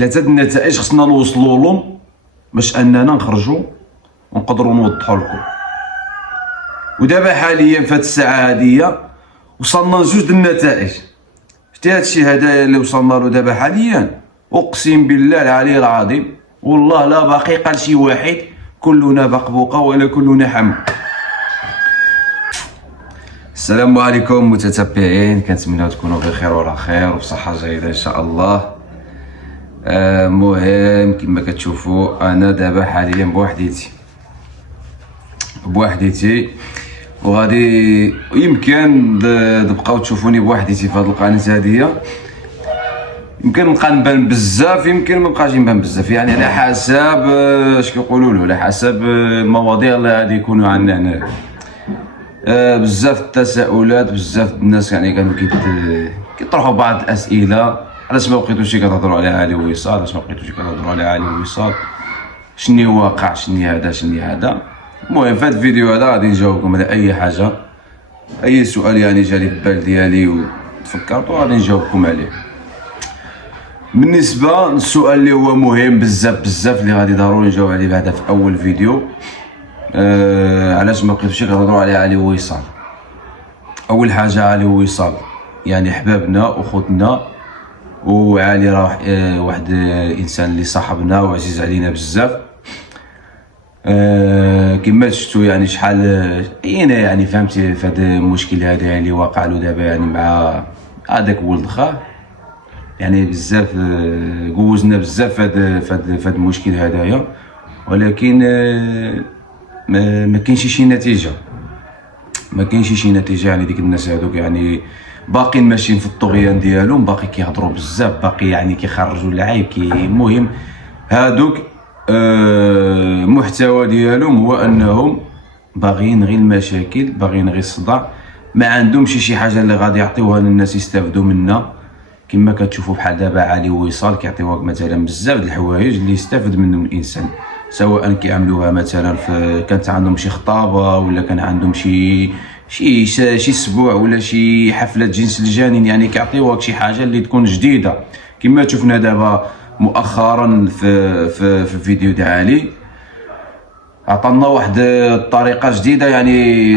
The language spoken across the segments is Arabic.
ثلاثه النتائج خصنا نوصلوا لهم باش اننا نخرجوا ونقدروا نوضحوا لكم. ودابا حاليا في هذه الساعه هذه وصلنا لجوج د النتائج. شتي هذا الشيء هذا اللي وصلنا له دابا حاليا، اقسم بالله العلي العظيم والله لا باقي قال شي واحد كلنا بقبوقه ولا كلنا حم. السلام عليكم متتبعين، كنتمنى تكونوا بخير وعلى خير وبصحه جيده ان شاء الله. مهم كما كتشوفوا انا دابا حاليا بوحديتي وغادي يمكن تبقاو تشوفوني بوحديتي في هذه القناه هذه. يمكن نبقى نبان بزاف، يمكن ما نبقاش نبان بزاف، يعني على حسب اش كيقولوا له، على حسب المواضيع اللي غادي يكونوا عندنا هنا. بزاف التساؤلات، بزاف الناس يعني كانوا كيطرحوا بعض الاسئله. علاش ما بقيتوش كتهضروا على علي ووصال؟ علاش ما بقيتوش كتهضروا على علي ووصال؟ شنو واقع؟ شنو هذا؟ المهم في هذا الفيديو هذا غادي نجاوبكم على اي حاجه، اي سؤال يعني جالي في البال ديالي وتفكرت وغادي نجاوبكم عليه. بالنسبه للسؤال اللي هو مهم بزاف اللي غادي ضروري نجاوب عليه بعدا في اول فيديو، علاش ما بقيتوش كتهضروا على علي ووصال؟ اول حاجه علي ووصال يعني حبابنا وخوتنا، وعلي راه واحد الانسان اللي صاحبنا وعزيز علينا بزاف. كما شفتوا يعني شحال يعني فهمتي في هذا المشكل هذا اللي واقع له دابا يعني مع هذاك ولد خاه، يعني بزاف قوزنا بزاف في هذا المشكل هذايا، ولكن ما كاينش شي نتيجه. يعني ديك الناس هذوك يعني باقيين ماشيين في الطغيان ديالهم، باقي كيهضروا بزاف، باقي يعني كيخرجوا العيب. المهم هادوك المحتوى ديالهم هو انهم باغيين غير المشاكل، باغيين غير الصداع، ما عندهمش شي حاجه اللي غادي يعطيوها للناس يستافدوا منها. كما كتشوفوا بحال دابا علي ووصال كيعطيوك مثلا بزاف د الحوايج اللي يستافد منهم الانسان، سواء كيعملوها مثلا كانت عندهم شي خطابه، ولا كان عندهم شي اسبوع، ولا شي حفله جنس الجنين، يعني كيعطيوك شي حاجه اللي تكون جديده. كما شفنا دابا مؤخرا في الفيديو تاع علي، عطانا واحد الطريقه جديده يعني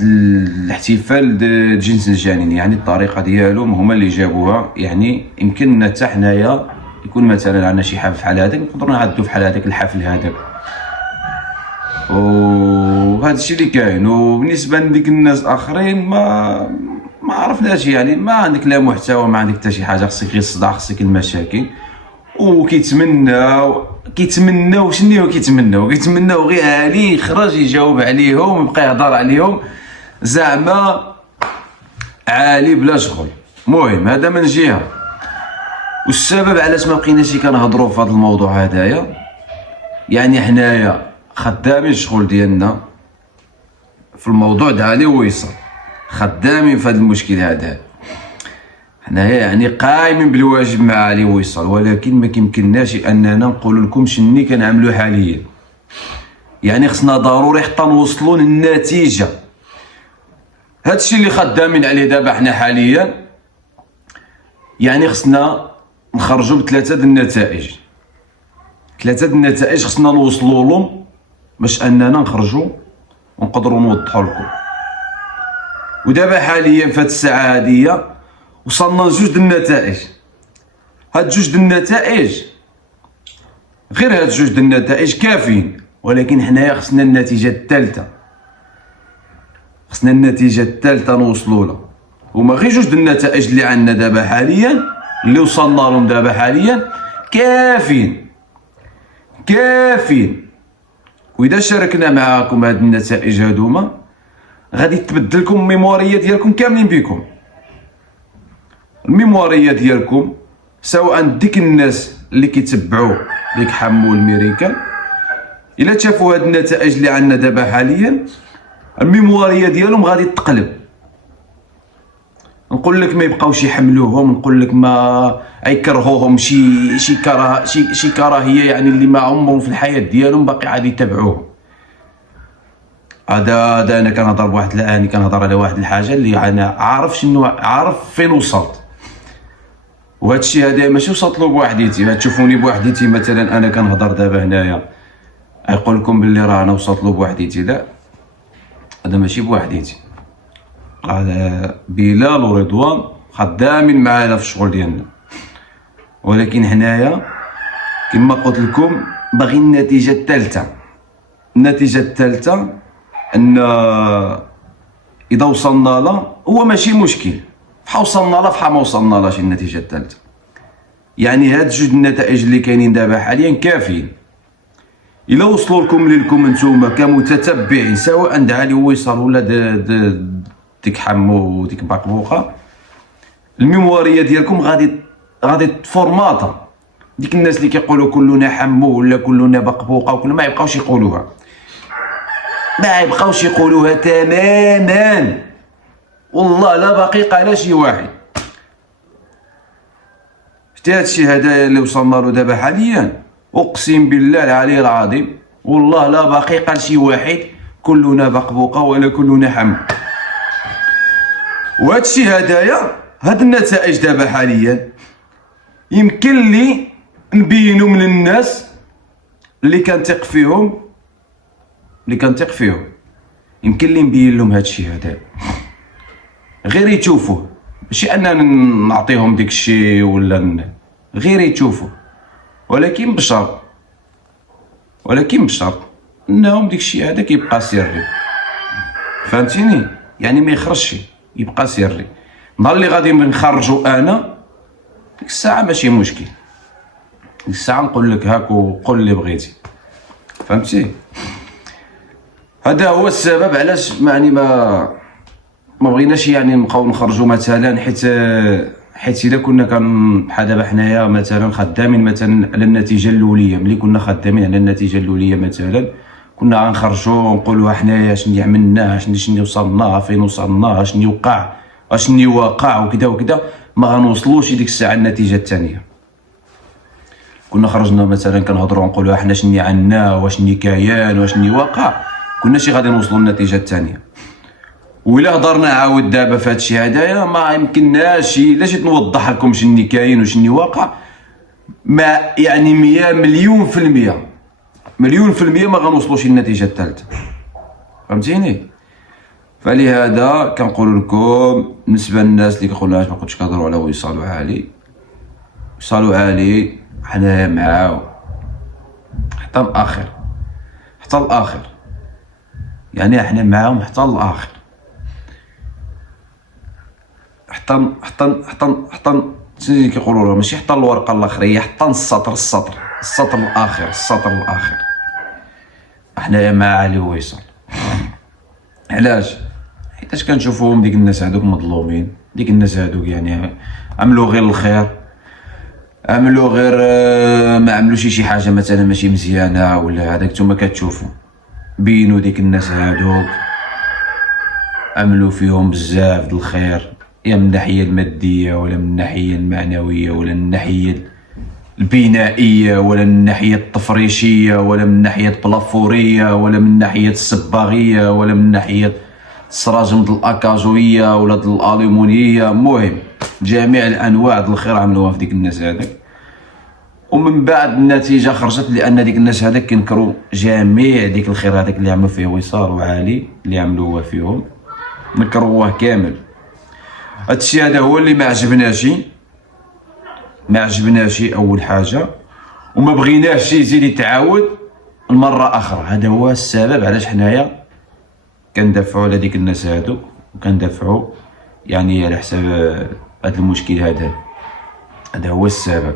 الاحتفال جنس الجنين، يعني الطريقه ديالهم هما اللي جابوها. يعني يمكننا حتى حنايا يكون مثلا عندنا شي حفل بحال هذاك نقدروا نعدوا بحال هذاك الحفل هذاك، وهذا الشيء اللي كاين. وبالنسبه لديك الناس اخرين ما عرفناش، يعني ما عندك لا محتوى، ما عندك حتى شي حاجه، خصك غير الصداع، خصك المشاكل. وكيتمناو شنو كيتمناو غير علي يخرج يجاوب عليهم ويبقى يهضر عليهم زعما عالي بلا شغل. المهم هذا من جهه. والسبب علاش ما بقيناش كنهضروا في هذا الموضوع هذايا، يعني حنايا خدامين الشغل ديالنا في الموضوع د علي ووصال، خدامين في هذا المشكل هذا، حنايا يعني قايمين بالواجب مع علي ووصال، ولكن ما كيمكنناش اننا نقول لكم شني كنعملوا حاليا. يعني خصنا ضروري حتى نوصلوا للنتيجه. هذا الشيء اللي خدامين عليه دابا حنا حاليا، يعني خصنا نخرجوا بثلاثه د النتائج. خصنا نوصلوا لهم باش اننا نخرجوا ونقدروا نوضحوا لكم. ودابا حاليا في هذه الساعه هذه وصلنا لجوج د النتائج. هاد جوج د النتائج، غير هاد جوج د النتائج كافيين، ولكن حنايا خصنا النتيجه الثالثه، نوصلوا لها. هما غير جوج د النتائج اللي عندنا دابا حاليا، اللي وصلنا لهم دابا حاليا كافيين. واذا شاركنا معاكم هاد النتائج هادوما غادي تبدل لكم الميموريه ديالكم كاملين بكم. الميموريه ديالكم سواء ديك الناس اللي كيتبعوا ديك حمو الميريكان، الا شافوا هاد النتائج اللي عندنا دابا حاليا الميموريه ديالهم غادي تقلب. نقول لك ما يبقاوش يحملوهم، نقول لك ما يكرهوهم شي كراهيه، يعني اللي ما عمرهم في الحياه ديالهم باقي عادي يتبعوهم. هذا انا كنهضر كنهضر على واحد الحاجه اللي انا عارف فين وصلت. وهذا الشيء هذا ماشي وصلت له بوحديتي. تشوفوني بوحديتي مثلا انا كنهضر دابا هنايا يقول لكم باللي راه انا وصلت له بوحديتي، لا، هذا ماشي بوحديتي. هذا بلال ورضوان خدامين معانا في الشغل ديالنا، ولكن حنايا كما قلت لكم باغي النتيجه الثالثه. النتيجه الثالثه ان اذا وصلنا له هو ماشي مشكل، فحال وصلنا له فحال ما وصلنا لاش النتيجه الثالثه. يعني هاد جوج النتائج اللي كاينين دابا حاليا كافيين. الا وصلوا لكم نتوما كمتتبعين، سواء دعالي وصل ولا ديك حمو وديك بقبوقه، الميمواريه ديالكم غادي تفورماطا. ديك الناس اللي كيقولوا كلنا حمو ولا كلنا بقبوقه وكل ما يبقاوش يقولوها، ما يبقاوش يقولوها تماما. والله لا باقي قال شي واحد. شتي هادشي هذا اللي وصلنا له دابا حاليا، اقسم بالله العلي العظيم والله لا باقي قال شي واحد كلنا بقبوقه ولا كلنا حمو. وهادشي هدايا، هاد النتائج دابا حاليا يمكن لي نبينو من الناس اللي كنثق فيهم، يمكن لي نبين لهم هادشي هذا، غير يشوفوه، ماشي اننا نعطيهم ديك الشيء ولا غير يشوفوه، ولكن بشرط انهم ديك الشيء هذا كيبقى سري. فهمتيني؟ يعني ما يخرجش، يبقى سري. نهار اللي غادي نخرجو انا ديك الساعه ماشي مشكل، ديك الساعه نقول لك هاك وقول اللي بغيتي. فهمتي؟ هذا هو السبب علاش يعني ما بغيناش يعني نبقاو نخرجوا مثلا، حيت الا كنا بحال دابا حنايا مثلا خدامين مثلا على النتيجه الاوليه، ملي كنا خدامين على النتيجه الاوليه مثلا كنا غنخرجوا ونقولوا حنايا شنو عملنا، شنو وصلنا، فين وصلنا، شنو واقع وكذا وكذا. ما غنوصلوش ديك الساعه النتيجه الثانيه. كنا خرجنا مثلا كنهضروا نقولوا حنا شنو عندنا واشني كاين واشني واقع، كناش غادي نوصلوا للنتيجه الثانيه. وإلا هضرنا عاود دابا في هادشي هدايا ما يمكنناش الا جيت نوضح لكم شنو كاين وشنو واقع، ما يعني 100 مليون في المية ما غنوصلوش للنتيجه الثالثه. فهمتيني؟ فلهذا كنقول لكم بالنسبه للناس اللي كيقولوا علاش ما كنتش كنهضروا على وصال عالي، حنا معاه حتى الاخر، يعني احنا معاهم حتى الاخر، حتى شنو كيقولوا له، ماشي حتى الورقه الاخريه، حتى السطر الاخر احنا مع علي وصال. علاش؟ حيتاش كنشوفوهم ديك الناس هذوك مظلومين، ديك الناس هذوك يعني عملوا غير الخير، عملوا غير ما عملوش شي حاجه مثلا ماشي مزيانه ولا هذاك. نتوما كتشوفوا بينوا ديك الناس هذوك عملوا فيهم بزاف د الخير، يا من الناحيه الماديه ولا من الناحيه المعنويه ولا من الناحيه البنائيه ولا من الناحيه التفريشيه ولا من الناحيه البلافوريه ولا من الناحيه الصباغيه ولا من الناحيه السراجم د الاكاجويه ولا د الالومنيه. المهم جميع الانواع د الخير عملوها في ديك الناس هذاك، ومن بعد النتيجه خرجت لان ديك الناس هذاك كينكروا جميع ديك الخير هذاك اللي عملوا فيه وصال وعالي، اللي عملوه فيهم نكروه كامل. هادشي هذا هو اللي ما عجبناش اول حاجه، وما بغيناش يزيد يتعاود المره اخرى. هذا هو السبب علاش حنايا كندافعوا على ديك الناس هادو، وكندافعوا يعني على حساب هذا المشكل هذا هو السبب.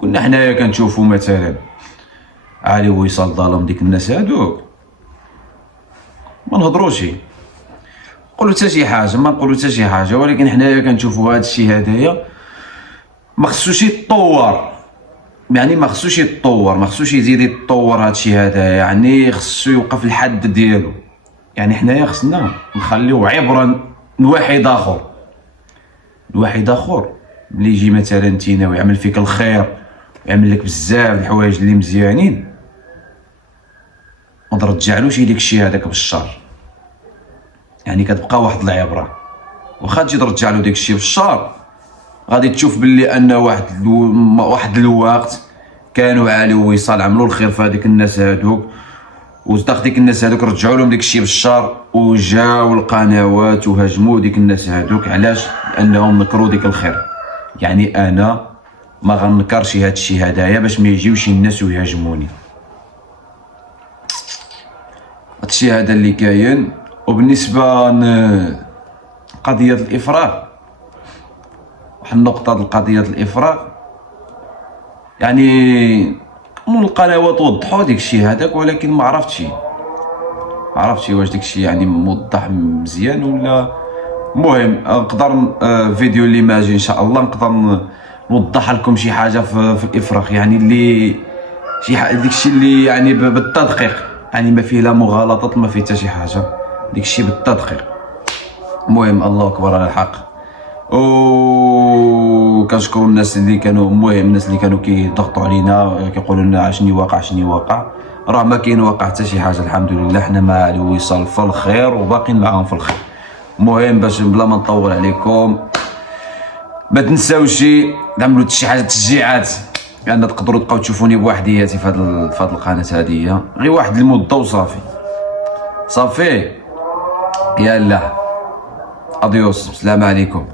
كنا حنايا كنشوفوا مثلا علي وصال ظلم ديك الناس هادوك، ما نهضروش، نقولوا حتى شي حاجه، ما نقولوا حتى شي حاجه، ولكن حنايا كنشوفوا هذا الشيء هدايا ما خصوش يتطور، يعني ما خصوش يزيد يتطور هذا الشيء هذا، يعني خصو يوقف الحد ديالو. يعني حنايا خصنا نخليو عبره لواحد اخر اللي يجي مثلا انتينا ويعمل فيك الخير ويعمل لك بزاف الحوايج اللي مزيانين، ما ترجعلوش ديك الشيء هذاك بالشر. يعني كتبقى واحد العبره، واخا تجي ترجع له ديك الشيء بالشر غادي تشوف باللي ان واحد الوقت كانوا علي ووصال عملوا الخير في هذيك الناس هذوك، وصدق ديك الناس هذوك رجعوا لهم داك الشيء بالشر، وجاو القنوات وهاجموا ديك الناس هذوك. علاش؟ لانهم نكروا ديك الخير. يعني انا ما غنكرش هاد الشيء هدايا باش ما يجيوش الناس ويهاجموني. هادشي هذا اللي كاين. وبالنسبه قضيه الافراغ، واحد النقطه ديال قضيه الافراغ، يعني من القنوات وضحوا ديك الشيء هذاك، ولكن ما عرفتش واش ديك الشيء يعني موضح مزيان ولا. المهم نقدر فيديو اللي ماجي ان شاء الله نقدر نوضح لكم شي حاجه في الافراغ، يعني اللي شي حاجه ديك الشيء اللي يعني بالتدقيق، يعني ما فيه لا مغالطات ما فيه حتى شي حاجه، ديك الشيء بالتدقيق. المهم الله اكبر على الحق. و كنشكر الناس اللي كانوا، المهم الناس اللي كانوا كيضغطوا علينا كيقولوا لنا شني واقع، راه ما كاين واقع حتى شي حاجه، الحمد لله حنا مع علي وصال في الخير وباقيين معاهم في الخير. المهم باش بلا ما نطول عليكم، ما تنساوش تعملوا شي حاجه تشجيعات، لان تقدروا تبقاو تشوفوني بوحدياتي في هاد القناه هذه، غير واحد المده وصافي. يلا اديوس، السلام عليكم.